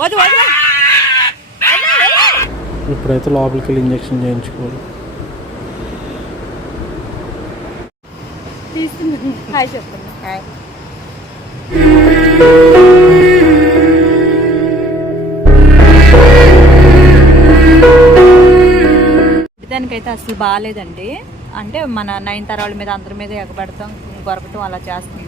వద్దు వద్దు ఇప్పుడైతే లోపలికి వెళ్ళి ఇంజక్షన్ చేయించుకోవాలి. తీస్తుంది హాయ్ చెప్తున్నా హాయ్. దానికైతే అసలు బాగాలేదండి. అంటే మన నైన్ తరాల మీద అందరి మీద ఎగబడతాం గొరకటం అలా చేస్తుంది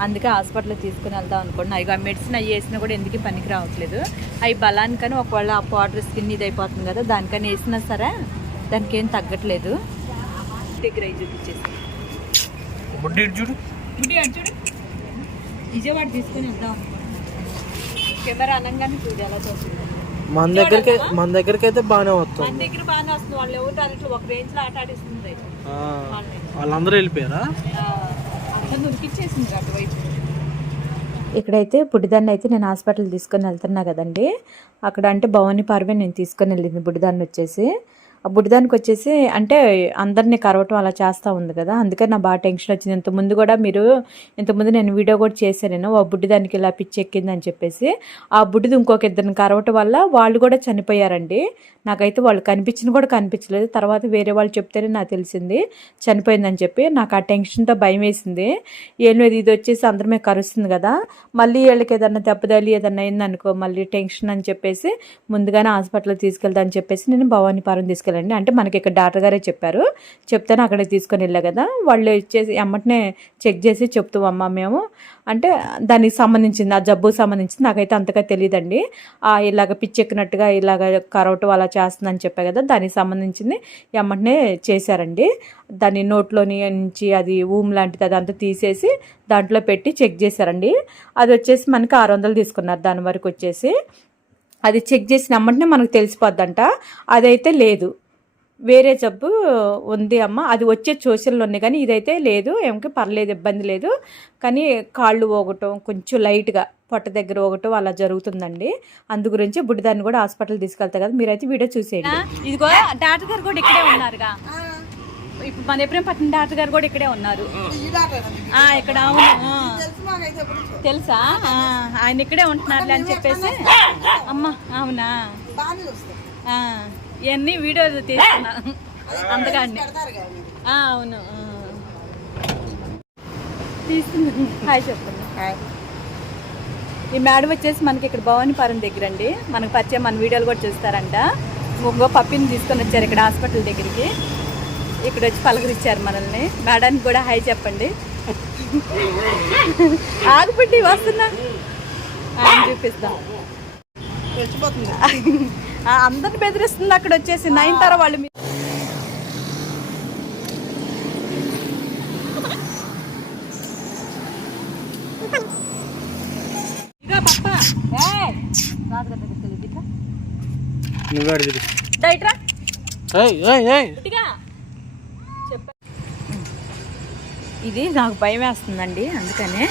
అందుకే హాస్పిటల్ తీసుకుని వెళ్దాం అనుకోండి అవి మెడిసిన్ అవి వేసినా కూడా ఎందుకు పనికి రావట్లేదు. అవి బలానికని ఒకవేళ ఆ పౌడర్ స్కిన్ ఇది అయిపోతుంది కదా దానికని వేసినా సరే దానికి ఏం తగ్గట్లేదు. దగ్గర అవి చూపించేసి. చూడు. చూడు. విజయవాడ తీసుకుని వెళ్దాం. కెమెరా అనగానే చూడు ఎలా చూస్తుంది. మన దగ్గరికి మన దగ్గరికి అయితే బాగానే మన వస్తుంది దగ్గర బాగానే వస్తుంది. వాళ్ళు ఎవరు ఒక రేంజ్లో ఆట ఆడిస్తుంది ఆ, వాళ్ళందరూ వెళ్ళిపోయారా? అటువైపు. ఇక్కడైతే బుడ్డిదాన్ని అయితే నేను హాస్పిటల్ తీసుకొని వెళ్తున్నా కదండి. అక్కడ అంటే భవానీ పార్వే నేను తీసుకొని వెళ్ళింది బుడ్డిదాన్ని వచ్చేసి. ఆ వచ్చేసి అంటే అందరినీ కరవటం అలా చేస్తూ ఉంది కదా. అందుకని నా బాగా టెన్షన్ వచ్చింది. ఇంతకుముందు కూడా మీరు ఇంతకుముందు నేను వీడియో కూడా చేశాను. నేను ఆ బుడ్డిదానికి ఇలా పిచ్చి ఎక్కిందని చెప్పేసి ఆ బుడ్డిది ఇంకొక ఇద్దరిని కరవటం వల్ల వాళ్ళు కూడా చనిపోయారండి. నాకైతే వాళ్ళు కనిపించిన కూడా కనిపించలేదు. తర్వాత వేరే వాళ్ళు చెప్తేనే నాకు తెలిసింది చనిపోయిందని చెప్పి. నాకు ఆ టెన్షన్తో భయం వేసింది. ఏం లేదు ఇది వచ్చేసి అందరమే కరుస్తుంది కదా. మళ్ళీ వీళ్ళకి ఏదన్నా దెబ్బతలి ఏదన్నా అయిందనుకో మళ్ళీ టెన్షన్ అని చెప్పేసి ముందుగానే హాస్పిటల్కి తీసుకెళ్తా అని చెప్పేసి నేను భవానీపురం తీసుకెళ్ళండి అంటే మనకి ఇక్కడ డాక్టర్ గారే చెప్పారు. చెప్తేనే అక్కడికి తీసుకొని వెళ్ళా కదా. వాళ్ళు ఇచ్చేసి ఎమ్మటనే చెక్ చేసి చెప్తాం అమ్మ మేము. అంటే దానికి సంబంధించింది ఆ జబ్బుకు సంబంధించింది నాకైతే అంతగా తెలియదండి ఇలాగ పిచ్చెక్కినట్టుగా ఇలాగ కరవటం అలా చేస్తుందని చెప్పా కదా. దానికి సంబంధించింది ఎమ్మటనే చేశారండి. దాని నోట్లోని నుంచి అది ఊమ్ లాంటిది అదంతా తీసేసి దాంట్లో పెట్టి చెక్ చేశారండి. అది వచ్చేసి మనకి ఆరు వందలు తీసుకున్నారు దాని వరకు వచ్చేసి. అది చెక్ చేసిన వెంటనే మనకు తెలిసిపోద్దంట. అదైతే లేదు. వేరే జబ్బు ఉంది అమ్మ. అది వచ్చే సోషల్లో ఉన్నాయి కానీ ఇదైతే లేదు. ఏమికి పర్లేదు ఇబ్బంది లేదు. కానీ కాళ్ళు పోగటం కొంచెం లైట్గా పొట్ట దగ్గర పోగటం అలా జరుగుతుందండి. అందు గురించి బుడ్డిదాన్ని కూడా హాస్పిటల్ తీసుకెళ్తారు కదా మీరైతే వీడియో చూసేయండి. ఇదిగో డాక్టర్ గారు కూడా ఇక్కడే ఉన్నారుగా. ఇప్పుడు మన ఎప్పుడేం పట్టిన డాక్టర్ గారు కూడా ఇక్కడే ఉన్నారు. ఇక్కడ అవును తెలుసా? ఆయన ఇక్కడే ఉంటున్నారు అని చెప్పేసి. అమ్మ అవునా? ఇవన్నీ వీడియో తీస్తున్నా. అందుకని. అవును. తీస్తుంది హాయ్ చెప్తున్నా హాయ్. ఈ మేడం వచ్చేసి మనకి ఇక్కడ భవానీపురం దగ్గర అండి మనకు పరిచయం మన వీడియోలు కూడా చూస్తారంట. ఇంకో పప్పిని తీసుకొని వచ్చారు ఇక్కడ హాస్పిటల్ దగ్గరికి. ఇక్కడ వచ్చి పలకరించారు మనల్ని. మేడానికి కూడా హాయ్ చెప్పండి. ఆగుపట్టి వస్తున్నా. ఆయన చూపిస్తాం. అందరిని బెదిరిస్తుంది అక్కడ వచ్చేసి. నైన్ తర వాళ్ళు ఇది నాకు భయం వేస్తుందండి అందుకనే.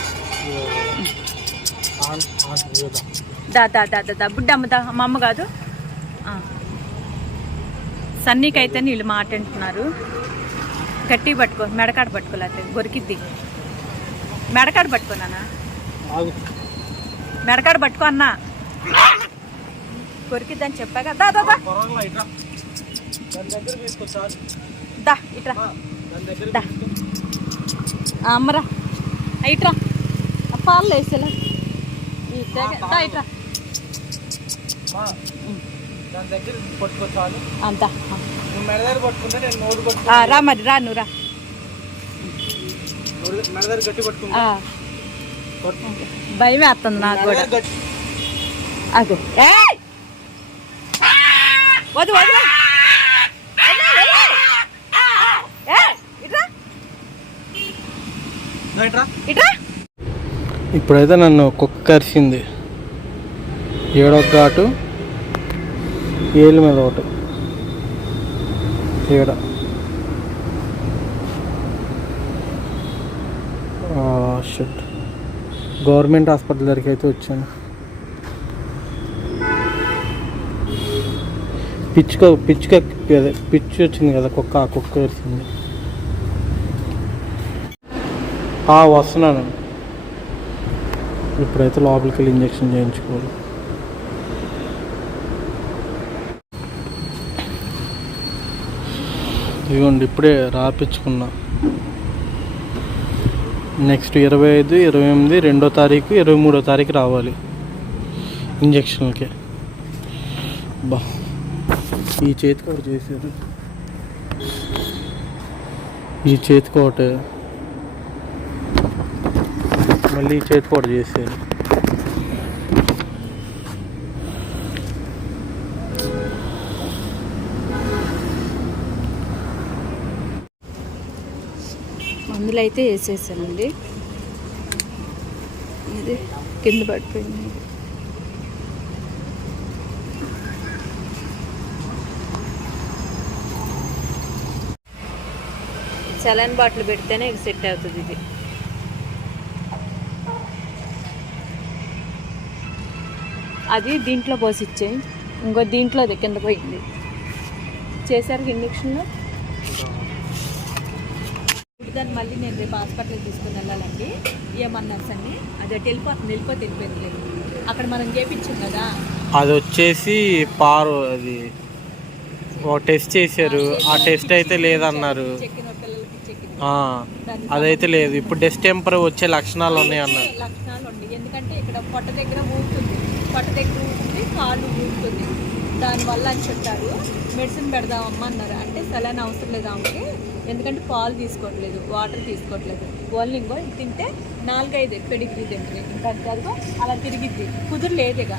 దా దా దా దా బుడ్డమ్మ దా మా అమ్మ కాదు. సన్నీకైతే వీళ్ళు మాట వింటున్నారు గట్టిగా పట్టుకో మెడకాడ పట్టుకోలేకపోతే గొరికిద్ది. మెడకాడ పట్టుకో నాన్న. ఆగు. మెడకాడ పట్టుకో అన్నా. కొరికిద్దని చెప్పాక దా దా దా. ఇట్రా. దా ఇట్రా. అమ్మరా ఇట్రా. పాలు వేసేలా ఇట్రా. మా, దాని దగ్గర అంతా. నువ్వు మెడ దగ్గర పట్టుకుంటే నేను నోరు పట్టుకో ఆ, రా మరి రా నువ్వు రా. నోరు దగ్గర- మెడ దగ్గర గట్టి పట్టుకుంటా. ఆ, పట్టు. భయం వేస్తుంది నాకు కూడా. ఏయ్! వద్దు ఇప్పుడైతే నన్ను కుక్క కరిచింది ఏడో ఘాటు. ఏళ్ళ మీద ఒకటి. ఇక్కడ షట్ గవర్నమెంట్ హాస్పిటల్ దగ్గరికి అయితే వచ్చాను. పిచ్చుక పిచ్చుక అదే పిచ్చి వచ్చింది కదా కుక్క ఆ కుక్క వచ్చింది. ఆ, వస్తున్నాను. ఇప్పుడైతే లోపలికి వెళ్ళి ఇంజక్షన్ చేయించుకోవాలి. ఇదిగోండి ఇప్పుడే రాపించుకున్నా నెక్స్ట్ ఇరవై ఐదు ఇరవై ఎనిమిది రెండో తారీఖు ఇరవై మూడో తారీఖు రావాలి ఇంజక్షన్కి బా ఈ చేతికి ఒకటి చేశారు ఈ చేతికి ఒకటి. మళ్ళీ ఈ చేతికి ఒకటి చేశారు మందులు అయితే వేసేసానండి. ఇది కింద పడిపోయింది. చలన్ బాటిల్ పెడితేనే ఇది సెట్ అవుతుంది ఇది. అది దీంట్లో పోసి ఇచ్చేయి ఇంకో దీంట్లో అది కింద పోయింది. చేశారు ఇండక్షన్లో? దాన్ని మళ్ళీ నేను రేపు హాస్పిటల్కి తీసుకుని వెళ్ళాలండి. ఏమన్నారు అండి అది అటు వెళ్ళిపోతుంది వెళ్ళిపోతే వెళ్ళిపోయింది అక్కడ మనం చేపించాం కదా. అది వచ్చేసి పారు అది ఒక టెస్ట్ చేశారు. ఆ టెస్ట్ అయితే లేదన్నారు. అదైతే లేదు. ఇప్పుడు డిస్టెంపర్ వచ్చే లక్షణాలు ఉన్నాయి అన్నారు లక్షణాలు ఉండి ఎందుకంటే ఇక్కడ పొట్ట దగ్గర ఊరుతుంది. పొట్ట దగ్గర ఊరుతుంది కాళ్ళు ఊరుతుంది. దానివల్ల అని చెప్పారు. మెడిసిన్ పెడదామమ్మా అన్నారు అంటే సెలైన్ అవసరం లేదు ఆమెకి. ఎందుకంటే పాలు తీసుకోవట్లేదు వాటర్ తీసుకోవట్లేదు. ఓన్లీ ఇంకో తింటే నాలుగైదు పెడిగ్రీ తింటుంది ఇంకా అదిగో అలా తిరిగిద్ది. కుదురలేదు ఇక.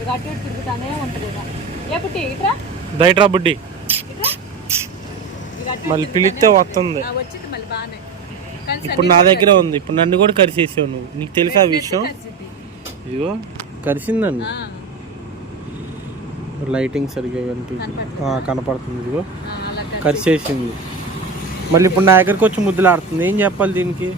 ఇక అటు తిరుగుతానే ఉంటుంది ఇక. లేకపోతే ఇట్రా దయట్రా బుడ్డి. మళ్ళీ పిలిస్తే వస్తుంది. వచ్చింది మళ్ళీ బాగానే. ఇప్పుడు నా దగ్గర ఉంది. ఇప్పుడు నన్ను కూడా కరిసేసావు నువ్వు. నీకు తెలుసా విషయం? ఇదిగో కరిసిందండి. లైటింగ్ సరిగ్గా కనిపి? కనపడుతుంది. ఇదిగో. కరిసేసింది మళ్ళీ ఇప్పుడు నా దగ్గరకు వచ్చి ముద్దులాడుతుంది. ఏం చెప్పాలి దీనికి?